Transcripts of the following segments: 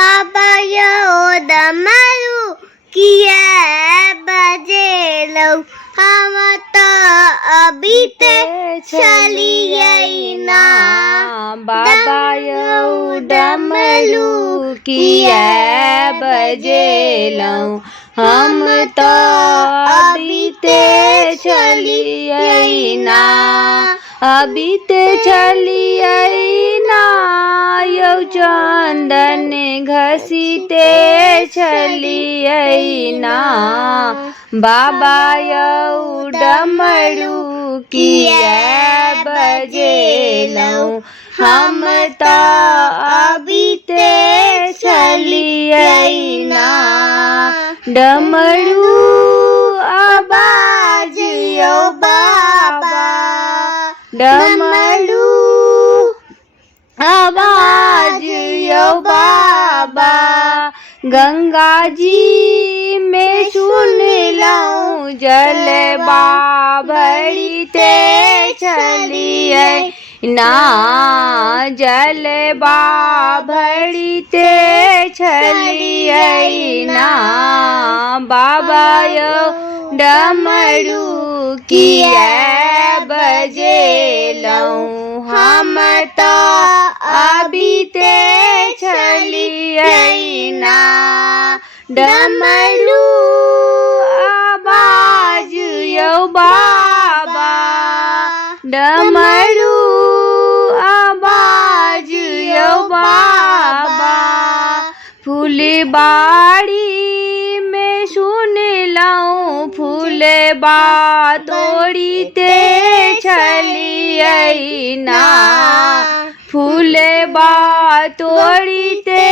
बाबा यो डमरू किया बजेलौ हम तो अभी ते चलिए ना बाबा यो डमरू किया बजेलौ हम तो अभी ते चलिए ना अभी ते चलिए ना यौ चंदन घसीते चलिए ना बाबा यौ डमरू किया बजेलौ हम तो अभी ते चलिए ना डमरू आवाज यौ बाबा डमरू आवाज यौ बाबा गंगा जी में सुन लऊं जलवा भरी ते चलिए ना जलवा भरी ते चलिए ना बाबा यो डमरू किया बजेलौ हम तो अभी ते चलिए ना डमरू आवाज यौ बाबा डमरू आवाज यौ बाबा फूलबाड़ी में सुन लऊं फूलबा तोड़ी ते चलिए ना फूलबा तोड़ी ते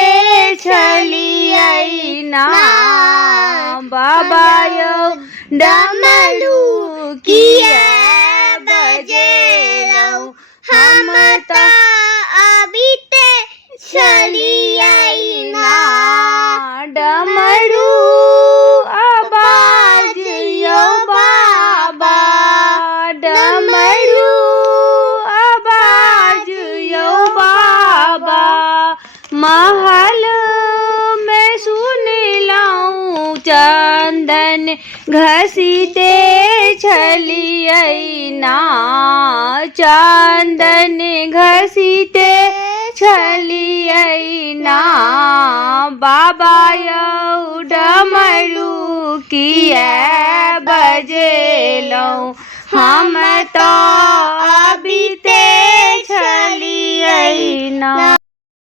चलिए ना बाबा यो डमरू किया बजेलौ हम तो अभी ते चलिए ना डमरू आवाज यौ बाबा डमरू आवाज यौ बाबा महल में सुन लऊं चंदन घसीते चलिए ना चंदन घसीते चलिए ना बाबा यौ डमरू किया बजेलौ हम तो अभी ते चलिए ना।